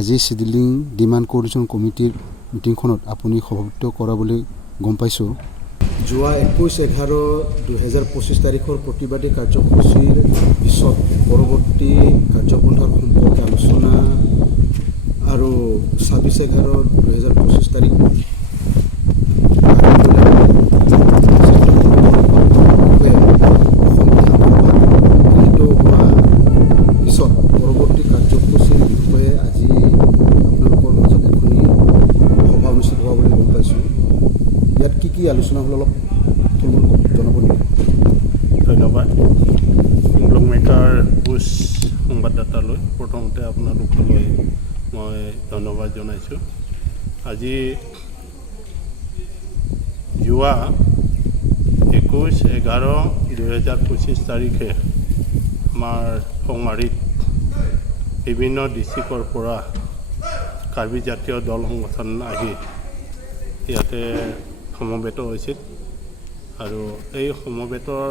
আজি চিডিলিং demand coordination কমিটিৰ মিটিংখনত আপুনি সভাপতিত্ব কৰা বুলি গম পাইছোঁ। যোৱা 21/11/2025 তাৰিখৰ প্ৰতিবাদী কাৰ্যসূচীৰ পিছত পৰৱৰ্তী কাৰ্যপন্থাৰ সম্পৰ্কে আলোচনা আৰু 26/11/2025 তাৰিখ পৰৱৰ্তী কাৰ্যসূচীৰ বিষয়ে আজি আপোনালোকৰ মাজত এখনি সভা অনুষ্ঠিত হোৱা বুলি গম পাইছোঁ। ইয়াত কি আলোচনা হ'ল অলপ থুলমূল জনাব নেকি? ধন্যবাদ। ব্লগ মেকাৰ বুছ সংবাদদাতালৈ প্ৰথমতে আপোনালোকলৈ মই ধন্যবাদ জনাইছোঁ। আজি যোৱা 21/11/2025 তাৰিখে আমাৰ সংমাৰীত বিভিন্ন ডিষ্ট্ৰিক্টৰ পৰা কাৰ্বি জাতীয় দল সংগঠন আহি ইয়াতে সমবেত হৈছিল আৰু এই সমবেতৰ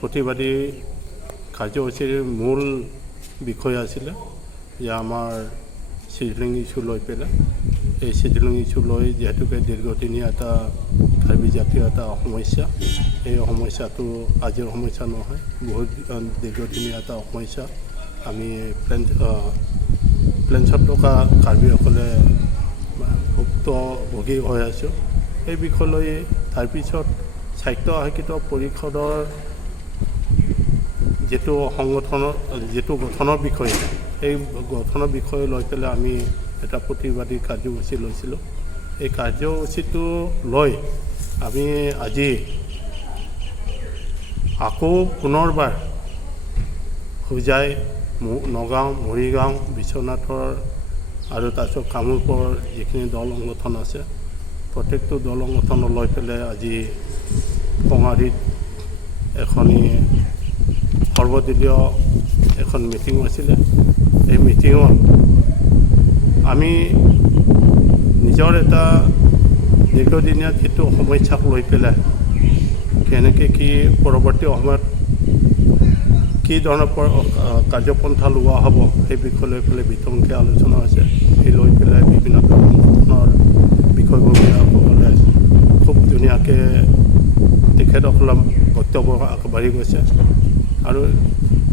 প্ৰতিবাদী কাৰ্যসূচীৰ মূল বিষয় আছিলে যে আমাৰ চিডলিং ইছ্যু লৈ পেলাই এই চিডলিং ইছ্যু লৈ যিহেতুকে দীৰ্ঘদিনীয়া এটা কাৰ্বি জাতীয় এটা সমস্যা, এই সমস্যাটো আজিৰ সমস্যা নহয়, বহুত দীৰ্ঘদিনীয়া এটা সমস্যা। আমি প্লেন্সত থকা কাৰ্বিসকলে ভুক্তভোগী হৈ আছোঁ। এই বিষয়লৈ তাৰপিছত স্বায়ত্তশাসিত পৰিষদৰ যিটো গঠনৰ বিষয়, এই গঠনৰ বিষয় লৈ পেলাই আমি এটা প্ৰতিবাদী কাৰ্যসূচী লৈছিলোঁ। এই কাৰ্যসূচীটো লৈ আমি আজি আকৌ পুনৰবাৰ হোজাই, নগাঁও, মৰিগাঁও, বিশ্বনাথৰ আৰু তাৰপিছত কামৰূপৰ যিখিনি দল সংগঠন আছে, প্ৰত্যেকটো দল সংগঠন লৈ পেলাই আজি কঙাৰীত এখনি সৰ্বদলীয় এখন মিটিং হৈছিলে। এই মিটিঙত আমি নিজৰ এটা দীৰ্ঘদিনীয়া যিটো সমস্যাক লৈ পেলাই কেনেকৈ কি পৰৱৰ্তী সময়ত কি ধৰণৰ কাৰ্যপন্থা লোৱা হ'ব সেই বিষয় লৈ পেলাই বিতংকৈ আলোচনা হৈছে। এই লৈ পেলাই বিভিন্ন ধৰণৰ বিষয়ববীয়াসকলে খুব ধুনীয়াকৈ তেখেতসকলৰ বক্তব্য আগবাঢ়ি গৈছে আৰু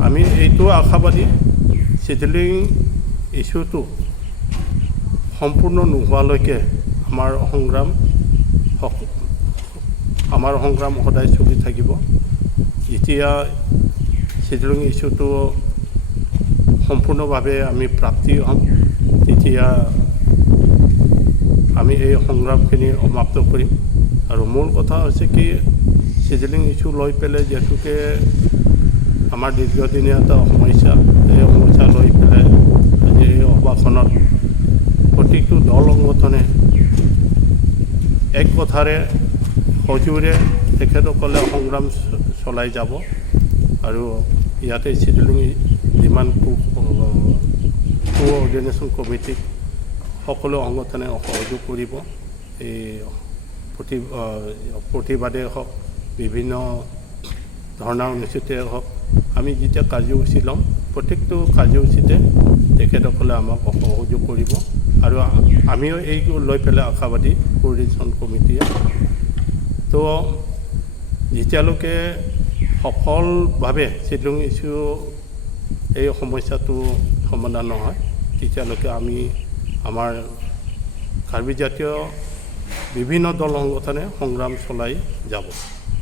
আমি এইটো আশাবাদী চিডলিং ইছ্যুটো সম্পূৰ্ণ নোহোৱালৈকে আমাৰ সংগ্ৰাম সদায় চলি থাকিব। যেতিয়া চিডলিং ইছ্যুটো সম্পূৰ্ণভাৱে আমি প্ৰাপ্তি হ'ম, তেতিয়া আমি এই সংগ্ৰামখিনি সমাপ্ত কৰিম। আৰু মূল কথা হৈছে কি, চিডলিং ইছ্যু লৈ পেলাই যিহেতুকে আমাৰ দীৰ্ঘদিনীয়া এটা সমস্যা, এই সমস্যা লৈ পেলাই আজি এই সভাখনত প্ৰত্যেকটো দল সংগঠনে এক কথাৰে সজোৰে তেখেতসকলে সংগ্ৰাম চলাই যাব আৰু ইয়াতে চিডলিং ডিমাণ্ড কোঅৰ্ডিনেশ্যন কমিটিক সকলো সংগঠনে সহযোগ কৰিব। এই প্ৰতিবাদে হওক, বিভিন্ন ধৰ্ণা অনুষ্ঠিতে হওক, আমি যেতিয়া কাৰ্যসূচী ল'ম প্ৰত্যেকটো কাৰ্যসূচীতে তেখেতসকলে আমাক সহযোগ কৰিব আৰু আমিও এই লৈ পেলাই আশাবাদী কোঅৰ্ডিনেশ্যন কমিটিয়ে। তো যেতিয়ালৈকে সফলভাৱে চিডলিং ইছ্যু এই সমস্যাটো সমাধান নহয়, তেতিয়ালৈকে আমি আমাৰ কাৰ্বি জাতীয় বিভিন্ন দল সংগঠনে সংগ্ৰাম চলাই যাব।